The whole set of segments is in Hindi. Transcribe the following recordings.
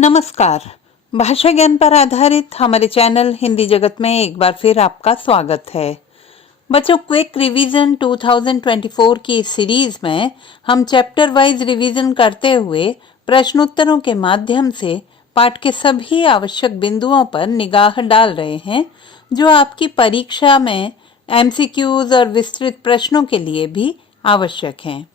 नमस्कार। भाषा ज्ञान पर आधारित हमारे चैनल हिंदी जगत में एक बार फिर आपका स्वागत है। बच्चों, क्विक रिवीजन 2024 की इस सीरीज में हम चैप्टर वाइज रिवीजन करते हुए प्रश्नोत्तरों के माध्यम से पाठ के सभी आवश्यक बिंदुओं पर निगाह डाल रहे हैं, जो आपकी परीक्षा में एमसीक्यूज और विस्तृत प्रश्नों के लिए भी आवश्यक हैं।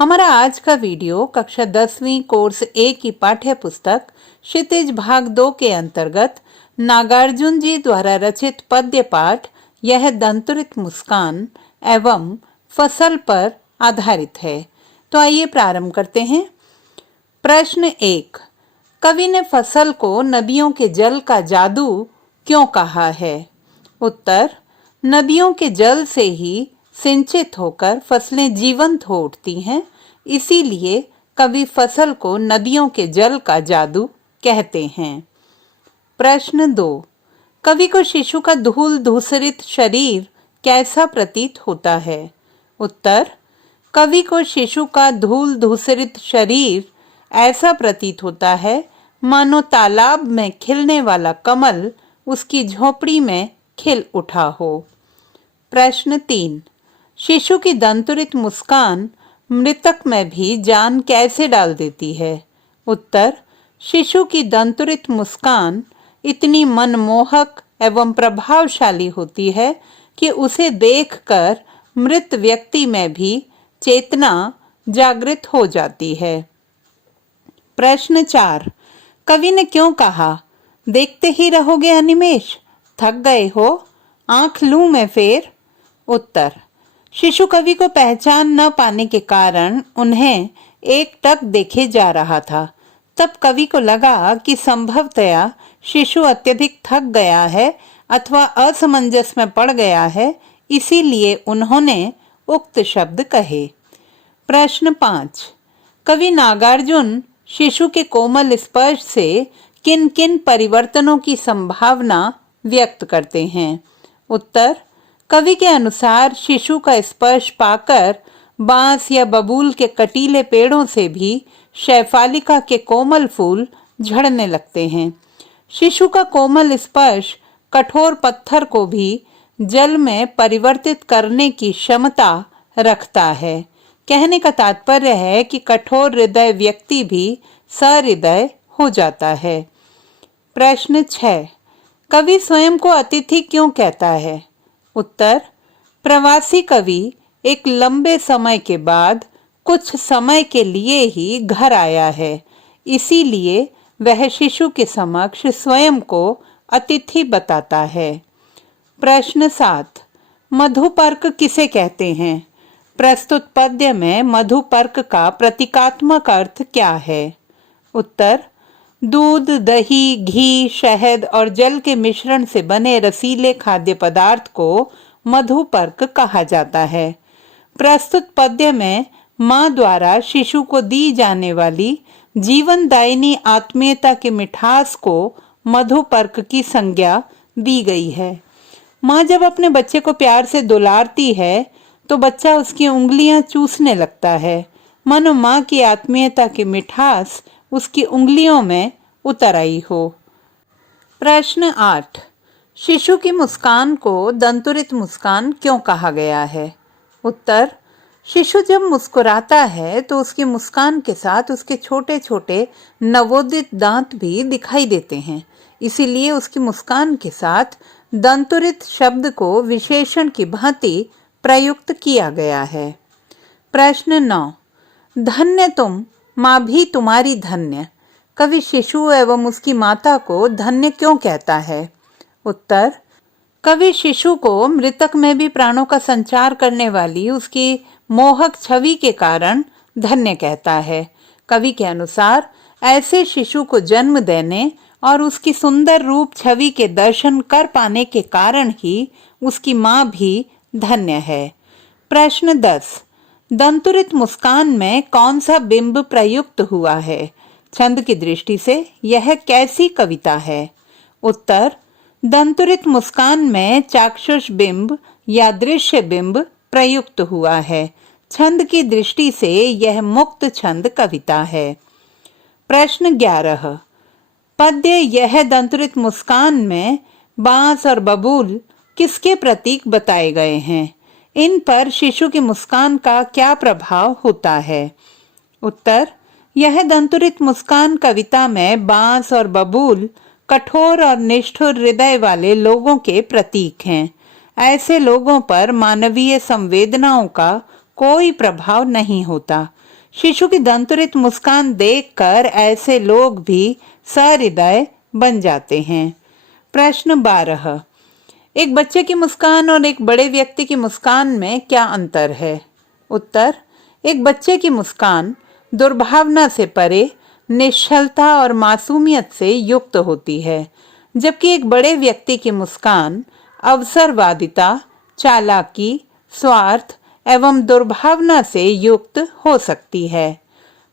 हमारा आज का वीडियो कक्षा 10वीं कोर्स ए की पाठ्य पुस्तक क्षितिज भाग 2 के अंतर्गत नागार्जुन जी द्वारा रचित पद्य पाठ यह दंतुरित मुस्कान एवं फसल पर आधारित है। तो आइए प्रारंभ करते हैं। प्रश्न 1। कवि ने फसल को नदियों के जल का जादू क्यों कहा है? उत्तर: नदियों के जल से ही सिंचित होकर फसलें जीवंत हो उठती हैं, इसीलिए कवि फसल को नदियों के जल का जादू कहते हैं। प्रश्न 2। कवि को शिशु का धूल धूसरित शरीर कैसा प्रतीत होता है? उत्तर: कवि को शिशु का धूल धूसरित शरीर ऐसा प्रतीत होता है मानो तालाब में खिलने वाला कमल उसकी झोपड़ी में खिल उठा हो। प्रश्न 3। शिशु की दंतुरित मुस्कान मृतक में भी जान कैसे डाल देती है? उत्तर: शिशु की दंतुरित मुस्कान इतनी मनमोहक एवं प्रभावशाली होती है कि उसे देखकर मृत व्यक्ति में भी चेतना जागृत हो जाती है। प्रश्न 4। कवि ने क्यों कहा, देखते ही रहोगे अनिमेष, थक गए हो, आंख लूं मैं फेर? उत्तर: शिशु कवि को पहचान न पाने के कारण उन्हें एकटक देखे जा रहा था। तब कवि को लगा कि संभवतया शिशु अत्यधिक थक गया है अथवा असमंजस में पड़ गया है, इसीलिए उन्होंने उक्त शब्द कहे। प्रश्न 5। कवि नागार्जुन शिशु के कोमल स्पर्श से किन किन परिवर्तनों की संभावना व्यक्त करते हैं? उत्तर: कवि के अनुसार शिशु का स्पर्श पाकर बांस या बबूल के कटीले पेड़ों से भी शैफालिका के कोमल फूल झड़ने लगते हैं। शिशु का कोमल स्पर्श कठोर पत्थर को भी जल में परिवर्तित करने की क्षमता रखता है। कहने का तात्पर्य है कि कठोर हृदय व्यक्ति भी सहृदय हो जाता है। प्रश्न 6। कवि स्वयं को अतिथि क्यों कहता है? उत्तर: प्रवासी कवि एक लंबे समय के बाद कुछ समय के लिए ही घर आया है, इसीलिए वह शिशु के समक्ष स्वयं को अतिथि बताता है। प्रश्न 7। मधुपर्क किसे कहते हैं? प्रस्तुत पद्य में मधुपर्क का प्रतीकात्मक अर्थ क्या है? उत्तर: दूध, दही, घी, शहद और जल के मिश्रण से बने रसीले खाद्य पदार्थ को मधुपर्क कहा जाता है। प्रस्तुत पद्य में माँ द्वारा शिशु को दी जाने वाली जीवनदायिनी आत्मीयता की मिठास को मधुपर्क की संज्ञा दी गई है। माँ जब अपने बच्चे को प्यार से दुलारती है तो बच्चा उसकी उंगलियां चूसने लगता है, मानो माँ की आत्मीयता की मिठास उसकी उंगलियों में उतर आई हो। प्रश्न 8। शिशु की मुस्कान को दंतुरित मुस्कान क्यों कहा गया है? उत्तर: शिशु जब मुस्कुराता है तो उसकी मुस्कान के साथ उसके छोटे छोटे नवोदित दांत भी दिखाई देते हैं, इसीलिए उसकी मुस्कान के साथ दंतुरित शब्द को विशेषण की भांति प्रयुक्त किया गया है। प्रश्न 9। धन्य तुम, माँ भी तुम्हारी धन्य। कवि शिशु एवं उसकी माता को धन्य क्यों कहता है? उत्तर: कवि शिशु को मृतक में भी प्राणों का संचार करने वाली उसकी मोहक छवि के कारण धन्य कहता है। कवि के अनुसार ऐसे शिशु को जन्म देने और उसकी सुंदर रूप छवि के दर्शन कर पाने के कारण ही उसकी माँ भी धन्य है। प्रश्न 10। दंतुरित मुस्कान में कौन सा बिंब प्रयुक्त हुआ है? छंद की दृष्टि से यह कैसी कविता है? उत्तर: दंतुरित मुस्कान में चाक्षुष बिंब या दृश्य बिंब प्रयुक्त हुआ है। छंद की दृष्टि से यह मुक्त छंद कविता है। प्रश्न 11। पद्य यह दंतुरित मुस्कान में बांस और बबूल किसके प्रतीक बताए गए हैं? इन पर शिशु की मुस्कान का क्या प्रभाव होता है? उत्तर, यह दंतुरित मुस्कान कविता में बांस और बबूल कठोर और निष्ठुर हृदय वाले लोगों के प्रतीक हैं। ऐसे लोगों पर मानवीय संवेदनाओं का कोई प्रभाव नहीं होता। शिशु की दंतुरित मुस्कान देखकर ऐसे लोग भी सहृदय बन जाते हैं। प्रश्न 12, एक बच्चे की मुस्कान और एक बड़े व्यक्ति की मुस्कान में क्या अंतर है? उत्तर, एक बच्चे की मुस्कान दुर्भावना से परे निश्चलता और मासूमियत से युक्त होती है, जबकि एक बड़े व्यक्ति की मुस्कान अवसरवादिता, चालाकी, स्वार्थ एवं दुर्भावना से युक्त हो सकती है।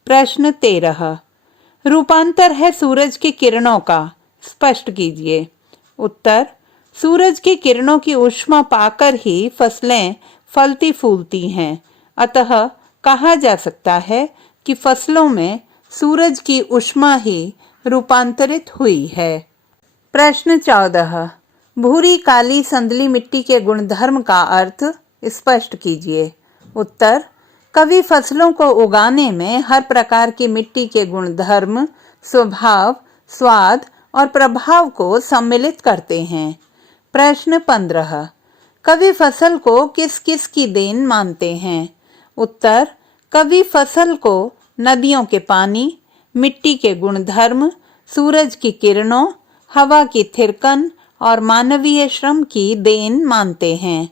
प्रश्न 13, रूपांतर है सूरज की किरणों का, स्पष्ट कीजिए। उत्तर, सूरज की किरणों की ऊष्मा पाकर ही फसलें फलती फूलती हैं, अतः कहा जा सकता है कि फसलों में सूरज की ऊष्मा ही रूपांतरित हुई है। प्रश्न 14, भूरी काली संदली मिट्टी के गुणधर्म का अर्थ स्पष्ट कीजिए। उत्तर, कवि फसलों को उगाने में हर प्रकार की मिट्टी के गुणधर्म, स्वभाव, स्वाद और प्रभाव को सम्मिलित करते हैं। प्रश्न 15, कवि फसल को किस किस की देन मानते हैं? उत्तर, कवि फसल को नदियों के पानी, मिट्टी के गुणधर्म, सूरज की किरणों, हवा की थिरकन और मानवीय श्रम की देन मानते हैं।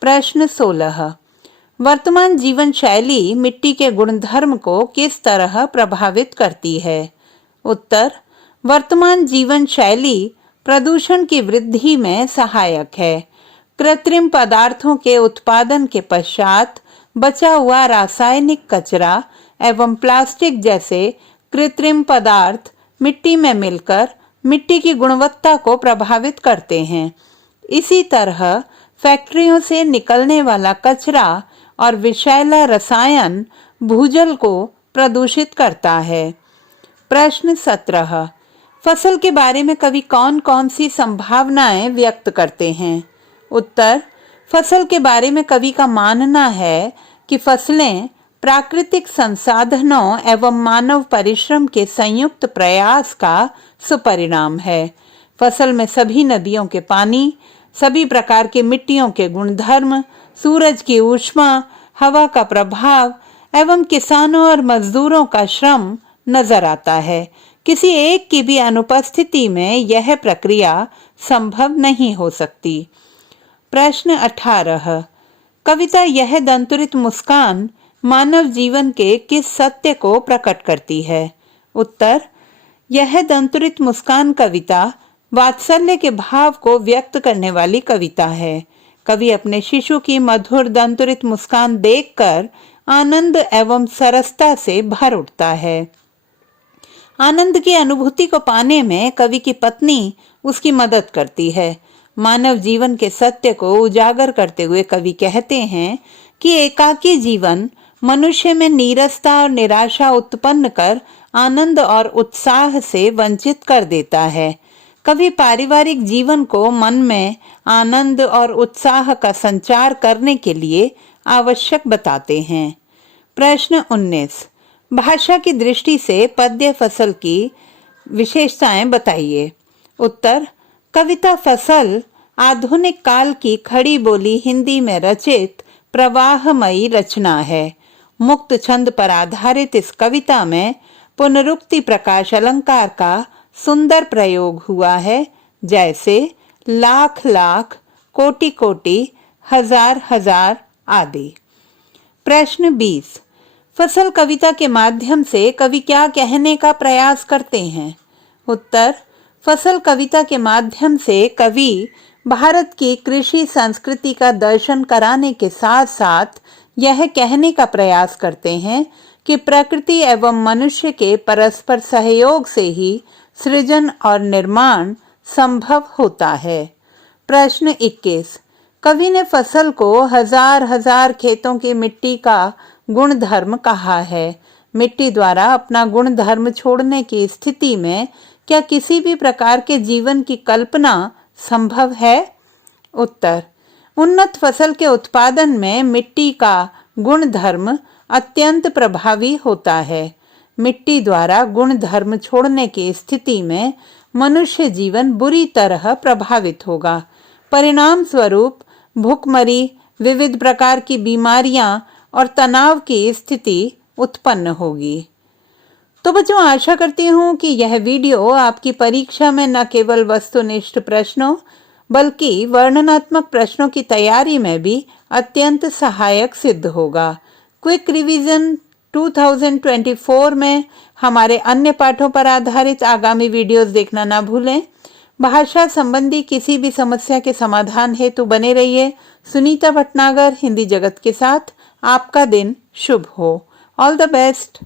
प्रश्न 16, वर्तमान जीवन शैली मिट्टी के गुणधर्म को किस तरह प्रभावित करती है? उत्तर, वर्तमान जीवन शैली प्रदूषण की वृद्धि में सहायक है। कृत्रिम पदार्थों के उत्पादन के पश्चात बचा हुआ रासायनिक कचरा एवं प्लास्टिक जैसे कृत्रिम पदार्थ मिट्टी में मिलकर मिट्टी की गुणवत्ता को प्रभावित करते हैं। इसी तरह फैक्ट्रियों से निकलने वाला कचरा और विषैला रसायन भूजल को प्रदूषित करता है। प्रश्न 17, फसल के बारे में कवि कौन कौन सी संभावनाएं व्यक्त करते हैं? उत्तर, फसल के बारे में कवि का मानना है कि फसलें प्राकृतिक संसाधनों एवं मानव परिश्रम के संयुक्त प्रयास का सुपरिणाम है। फसल में सभी नदियों के पानी, सभी प्रकार की मिट्टियों के गुणधर्म, सूरज की ऊष्मा, हवा का प्रभाव एवं किसानों और मजदूरों का श्रम नजर आता है। किसी एक की भी अनुपस्थिति में यह प्रक्रिया संभव नहीं हो सकती। प्रश्न 18, कविता यह दंतुरित मुस्कान मानव जीवन के किस सत्य को प्रकट करती है? उत्तर, यह दंतुरित मुस्कान कविता वात्सल्य के भाव को व्यक्त करने वाली कविता है। कवि अपने शिशु की मधुर दंतुरित मुस्कान देखकर आनंद एवं सरसता से भर उठता है। आनंद की अनुभूति को पाने में कवि की पत्नी उसकी मदद करती है। मानव जीवन के सत्य को उजागर करते हुए कवि कहते हैं कि एकाकी जीवन मनुष्य में नीरसता और निराशा उत्पन्न कर आनंद और उत्साह से वंचित कर देता है। कवि पारिवारिक जीवन को मन में आनंद और उत्साह का संचार करने के लिए आवश्यक बताते हैं। प्रश्न 19, भाषा की दृष्टि से पद्य फसल की विशेषताएं बताइए। उत्तर, कविता फसल आधुनिक काल की खड़ी बोली हिंदी में रचित प्रवाहमयी रचना है। मुक्त छंद पर आधारित इस कविता में पुनरुक्ति प्रकाश अलंकार का सुंदर प्रयोग हुआ है, जैसे लाख लाख, कोटि कोटि, हजार हजार आदि। प्रश्न 20, फसल कविता के माध्यम से कवि क्या कहने का प्रयास करते हैं? उत्तर, फसल कविता के माध्यम से कवि भारत की कृषि संस्कृति का दर्शन कराने के साथ साथ यह कहने का प्रयास करते हैं कि प्रकृति एवं मनुष्य के परस्पर सहयोग से ही सृजन और निर्माण संभव होता है। प्रश्न 21, कवि ने फसल को हजार हजार खेतों की मिट्टी का गुणधर्म कहा है। मिट्टी द्वारा अपना गुणधर्म छोड़ने की स्थिति में क्या किसी भी प्रकार के जीवन की कल्पना संभव है? उत्तर, उन्नत फसल के उत्पादन में मिट्टी का गुणधर्म अत्यंत प्रभावी होता है। मिट्टी द्वारा गुणधर्म छोड़ने की स्थिति में मनुष्य जीवन बुरी तरह प्रभावित होगा। परिणाम स्वरूप भूखमरी, विविध प्रकार की बीमारियां और तनाव की स्थिति उत्पन्न होगी। तो बच्चों, आशा करती हूँ कि यह वीडियो आपकी परीक्षा में न केवल वस्तुनिष्ठ प्रश्नों बल्कि वर्णनात्मक प्रश्नों की तैयारी में भी अत्यंत सहायक सिद्ध होगा। क्विक रिवीजन 2024 में हमारे अन्य पाठों पर आधारित आगामी वीडियोस देखना ना भूलें। भाषा संबंधी किसी भी समस्या के समाधान हेतु बने रहिए सुनीता भटनागर हिंदी जगत के साथ। आपका दिन शुभ हो। All the best.